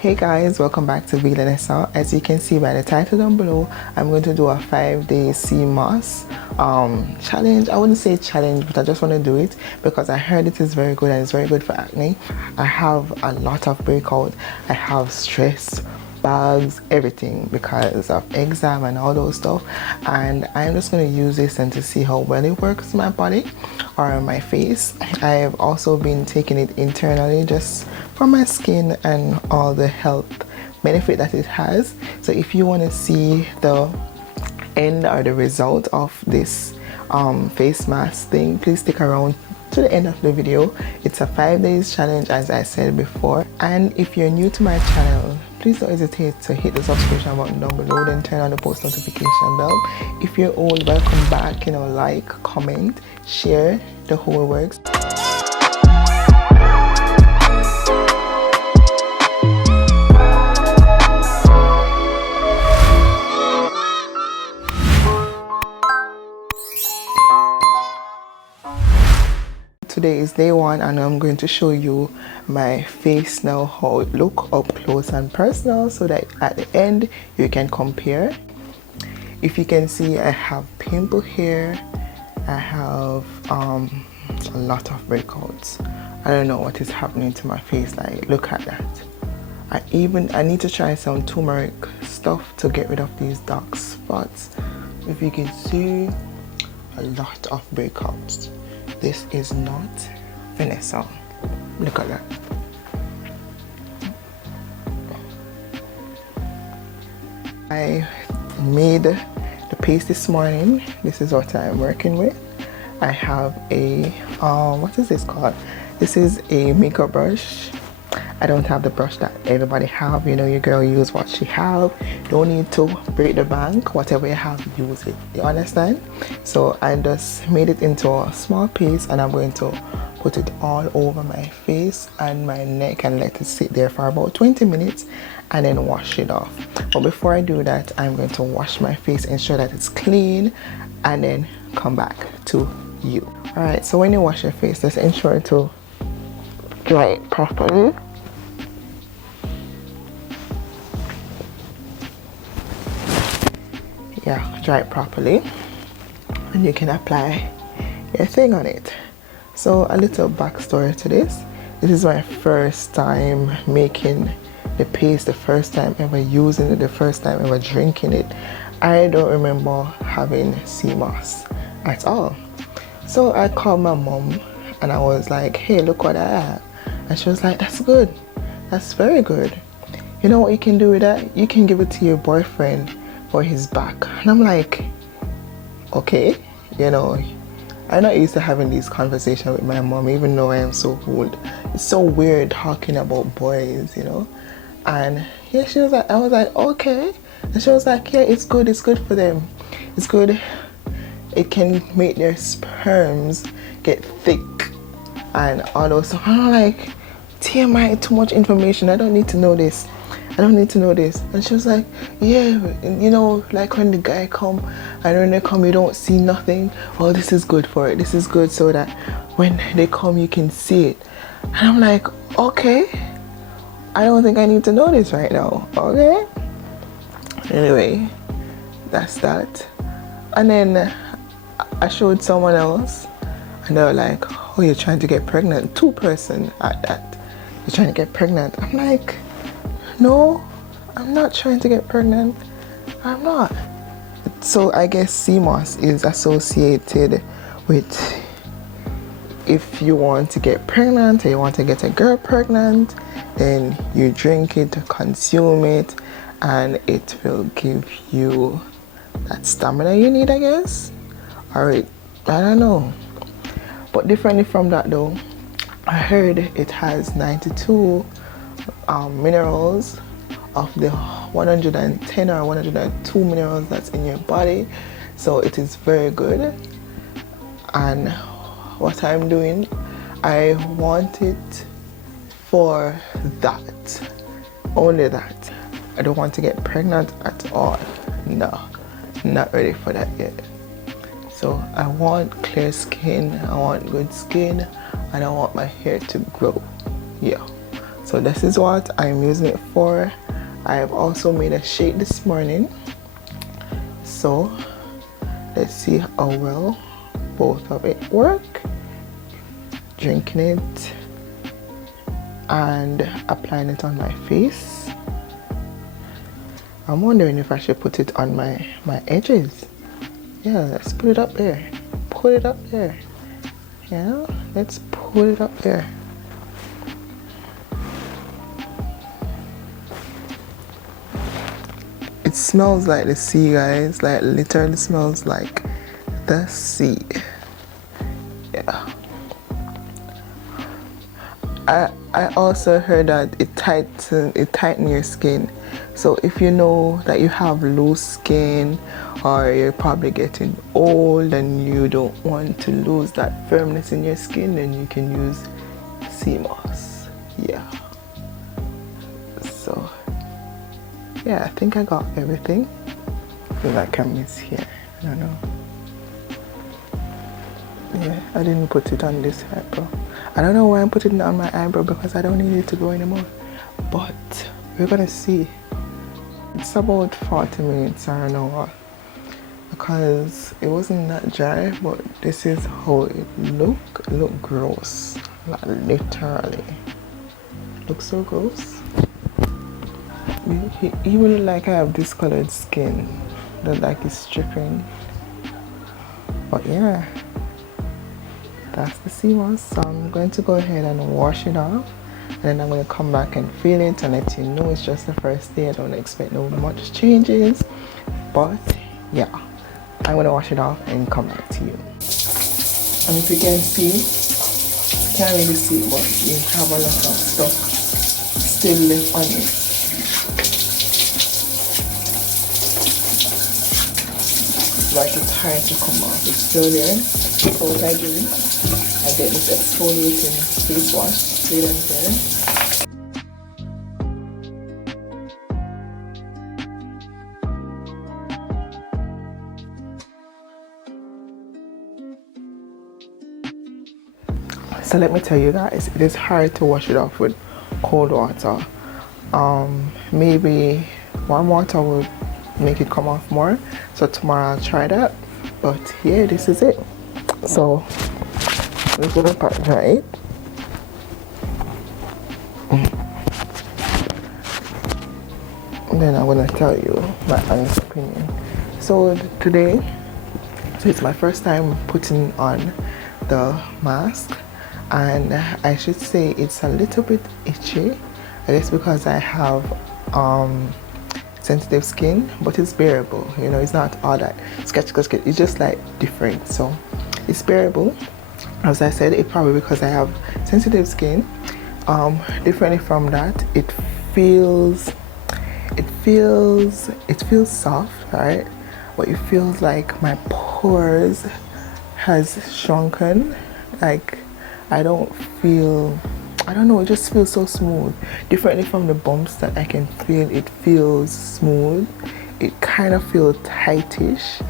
Hey guys, welcome back to V-La-Nessa. As you can see by the title down below, I'm going to do a 5-day seamoss challenge. I wouldn't say challenge, but I just want to do it because I heard it is very good and it's very good for acne. I have a lot of breakout. I have stress, bugs, everything because of eczema and all those stuff, and I'm just going to use this and to see how well it works in my body or on my face. I've also been taking it internally just for my skin and all the health benefit that it has. So if you want to see the end or the result of this face mask thing, please stick around to the end of the video. It's a 5 days challenge, as I said before. And if you're new to my channel, please don't hesitate to hit the subscription button down below, then turn on the post notification bell. If you're old, welcome back. Like, comment, share, the whole works. Today is day one and I'm going to show you my face now, how it look up close and personal, so that at the end you can compare. If you can see, I have pimple here, I have a lot of breakouts. I don't know what is happening to my face. Like, look at that. I need to try some turmeric stuff to get rid of these dark spots. If you can see, a lot of breakouts. This is not Venessa. Look at that. I made the paste this morning. This is what I'm working with. I have a what is this called? This is a makeup brush. I don't have the brush that everybody have. You know, your girl use what she have. Don't need to break the bank. Whatever you have, use it. You understand? So I just made it into a small paste and I'm going to put it all over my face and my neck and let it sit there for about 20 minutes and then wash it off. But before I do that, I'm going to wash my face, ensure that it's clean, and then come back to you. Alright, so when you wash your face, just ensure to dry it properly. Yeah, dry it properly and you can apply your thing on it. So a little backstory to this. This is my first time making the paste, the first time ever using it, the first time ever drinking it. I don't remember having seamoss at all. So I called my mom and I was like, hey, look what I have. And she was like, that's good. That's very good. You know what you can do with that? You can give it to your boyfriend for his back. And I'm like, okay, you know, I'm not used to having these conversations with my mom, even though I am so old. It's so weird talking about boys, you know. And yeah, she was like, I was like, okay. And she was like, yeah, it's good for them. It's good. It can make their sperms get thick and all those stuff. I'm like, TMI, too much information. I don't need to know this. I don't need to know this. And she was like, yeah, you know, like when the guy come and when they come you don't see nothing. Well, this is good for it. This is good so that when they come you can see it. And I'm like, okay, I don't think I need to know this right now. Okay, anyway, that's that. And then I showed someone else and they were like, oh, you're trying to get pregnant. 2 person at that. You're trying to get pregnant. I'm like, no, I'm not trying to get pregnant. I'm not. So I guess seamoss is associated with if you want to get pregnant or you want to get a girl pregnant, then you drink it, consume it, and it will give you that stamina you need, I guess. Alright, I don't know. But differently from that though, I heard it has 92 minerals of the 110 or 102 minerals that's in your body, so it is very good. And what I'm doing, I want it for that, only that. I don't want to get pregnant at all. No, not ready for that yet. So I want clear skin, I want good skin, and I want my hair to grow. Yeah. So this is what I'm using it for. I have also made a shake this morning, so let's see how well both of it work. Drinking it and applying it on my face. I'm wondering if I should put it on my edges. Yeah, let's put it up there. Put it up there. Yeah, let's put it up there. It smells like the sea, guys. Like literally smells like the sea. Yeah. I also heard that it tightens your skin. So if you know that you have loose skin, or you're probably getting old and you don't want to lose that firmness in your skin, then you can use seamoss. Yeah. So yeah, I think I got everything. I feel like I miss here. I don't know. Yeah, I didn't put it on this eyebrow. I don't know why I'm putting it on my eyebrow, because I don't need it to go anymore. But we're gonna see. It's about 40 minutes or an hour, because it wasn't that dry, but this is how it look gross. Like literally. Looks so gross. Even like I have discolored skin that like is stripping. But yeah. That's the seamoss. So I'm going to go ahead and wash it off, and then I'm going to come back and feel it and let you know it's just the first day. I don't expect no much changes, but yeah, I'm going to wash it off and come back to you. And if you can see, you can't really see it, but you have a lot of stuff still left on it. Like it's hard to come off, it's still there. So what I do, I get this exfoliating face wash, straight in there. So let me tell you guys, it is hard to wash it off with cold water. Maybe warm water will make it come off more. So tomorrow I'll try that. But yeah, this is it. So we're gonna pat dry it. And then I'm gonna tell you my honest opinion. So today, it's my first time putting on the mask, and I should say it's a little bit itchy. I guess because I have sensitive skin, but it's bearable. You know, it's not all that sketch. It's just like different, so it's bearable. As I said, it probably because I have sensitive skin. Differently from that, it feels soft, right? But it feels like my pores has shrunken. Like I don't know, it just feels so smooth. Differently from the bumps that I can feel, it feels smooth. It kind of feels tightish.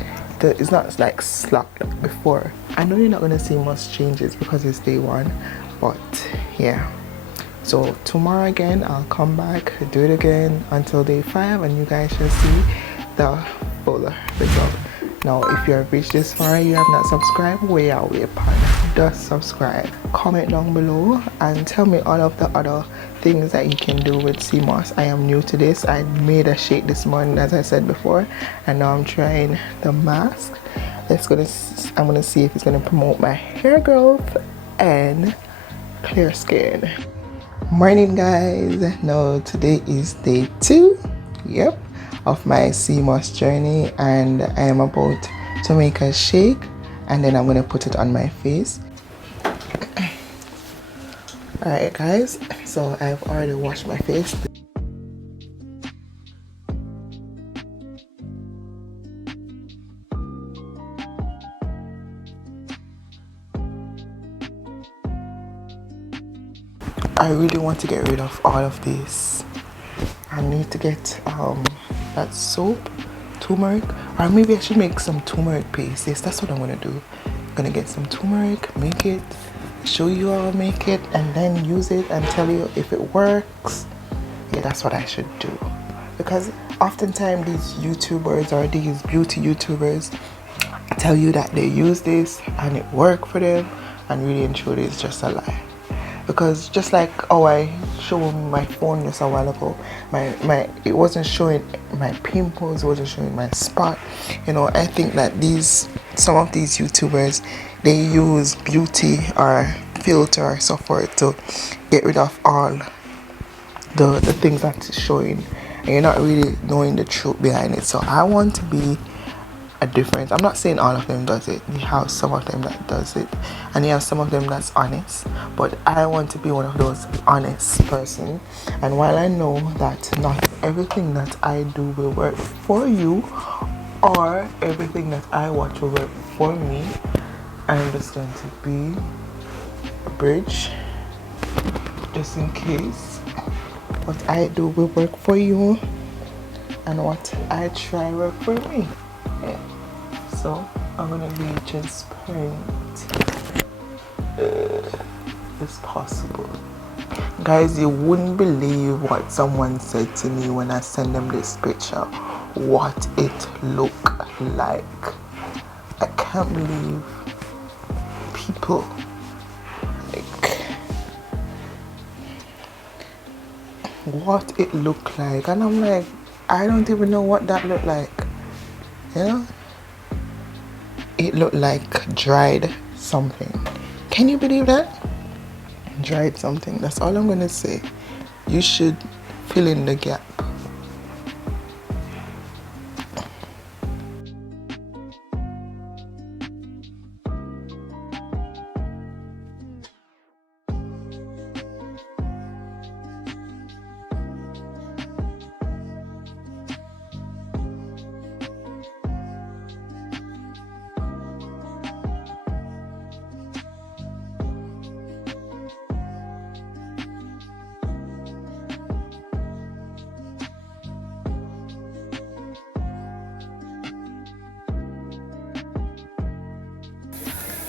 It's not like slack like before. I know you're not going to see much changes because it's day one, but yeah. So tomorrow again, I'll come back, do it again until day 5, and you guys shall see the full result. Now, if you have reached this far, you have not subscribed, way upon. Just subscribe. Comment down below and tell me all of the other things that you can do with seamoss. I am new to this. I made a shake this morning, as I said before, and now I'm trying the mask. I'm gonna see if it's gonna promote my hair growth and clear skin. Morning, guys. Now today is day 2. Yep. Of my seamoss journey, and I am about to make a shake, and then I'm going to put it on my face. Alright guys, so I've already washed my face. I really want to get rid of all of this. I need to get that soap, turmeric, or maybe I should make some turmeric paste. Yes, that's what I'm gonna do. I'm gonna get some turmeric, make it, show you how I make it and then use it and tell you if it works. Yeah, that's what I should do. Because oftentimes these YouTubers or these beauty YouTubers tell you that they use this and it worked for them, and really and truly it's just a lie. Because just like how I showed my phone just a while ago, it wasn't showing my pimples, it wasn't showing my spot. You know, I think that some of these YouTubers, they use beauty or filter or software to get rid of all the things that's showing, and you're not really knowing the truth behind it. So I want to be a difference. I'm not saying all of them does it. You have some of them that does it, and you have some of them that's honest, but I want to be one of those honest person. And while I know that not everything that I do will work for you, or everything that I watch will work for me, I'm just going to be a bridge just in case what I do will work for you and what I try work for me. Yeah. So I'm gonna be transparent as possible. Guys, you wouldn't believe what someone said to me when I sent them this picture, what it looked like. I can't believe people like what it looked like, and I'm like, I don't even know what that looked like. You know, it looked like dried something. Can you believe that? Dried something. That's all I'm gonna say. You should fill in the gap.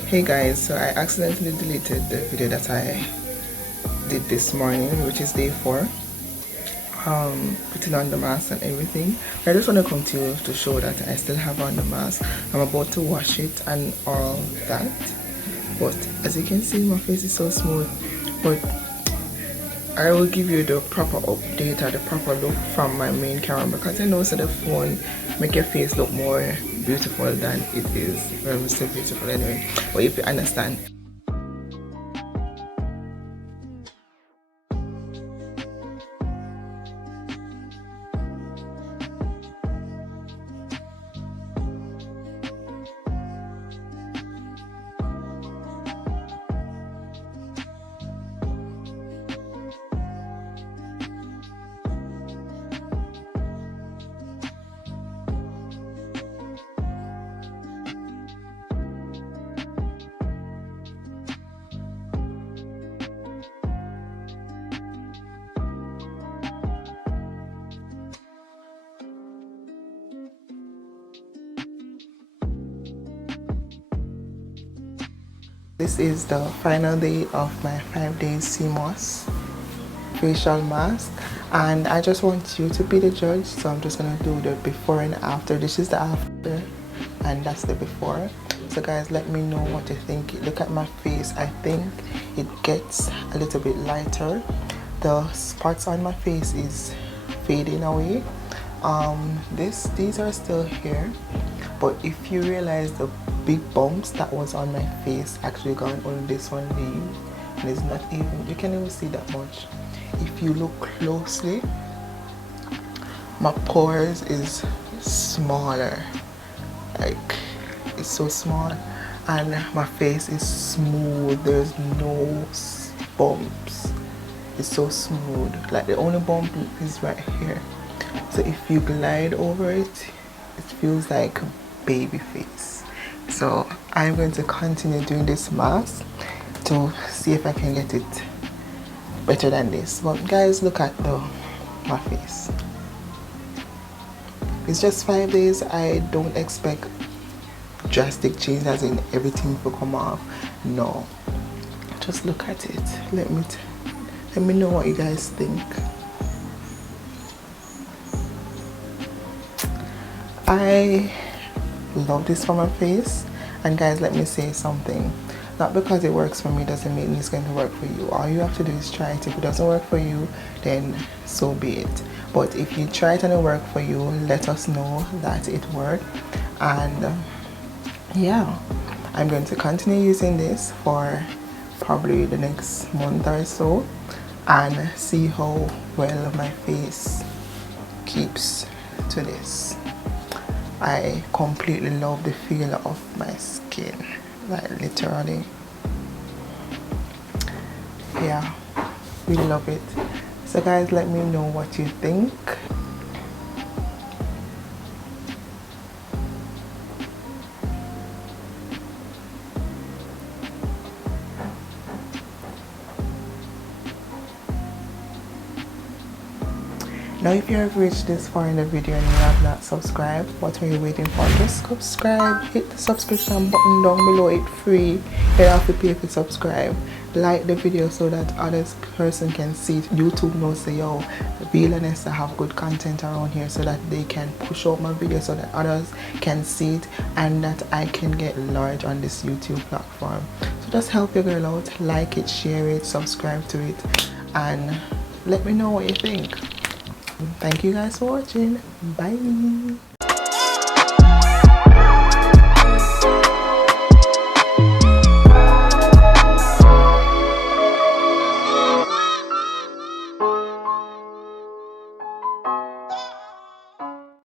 Hey guys, so I accidentally deleted the video that I did this morning, which is day 4. Putting on the mask and everything. I just want to continue to show that I still have on the mask. I'm about to wash it and all that. But as you can see, my face is so smooth. But I will give you the proper update or the proper look from my main camera, because I know so the phone make your face look more beautiful than it is. Well, it's still beautiful anyway, but if you understand. This is the final day of my 5-day seamoss facial mask, and I just want you to be the judge. So I'm just gonna do the before and after. This is the after and that's the before. So guys, let me know what you think. Look at my face. I think it gets a little bit lighter. The spots on my face is fading away. These are still here, but if you realize the big bumps that was on my face actually gone, only this one leave, and it's not even, you can't even see that much. If you look closely, my pores is smaller, like it's so small, and my face is smooth. There's no bumps. It's so smooth. Like the only bump is right here. So if you glide over it, it feels like a baby face. So I'm going to continue doing this mask to see if I can get it better than this. But guys, look at my face. It's just 5 days. I don't expect drastic change as in everything will come off. No, just look at it. Let me know what you guys think. I love this for my face, and guys, let me say something. Not because it works for me doesn't mean it's going to work for you. All you have to do is try it. If it doesn't work for you, then so be it. But if you try it and it worked for you, let us know that it worked. And yeah, I'm going to continue using this for probably the next month or so and see how well my face keeps to this. I completely love the feel of my skin, like literally. Yeah, we love it. So guys, let me know what you think. Now if you have reached this far in the video and you have not subscribed, what are you waiting for? Just subscribe, hit the subscription button down below, it's free. You don't have to pay if you subscribe. Like the video so that other person can see it. YouTube knows that yo, V-La-Nessa have good content around here, so that they can push out my video so that others can see it and that I can get large on this YouTube platform. So just help your girl out, like it, share it, subscribe to it, and let me know what you think. Thank you guys for watching. Bye.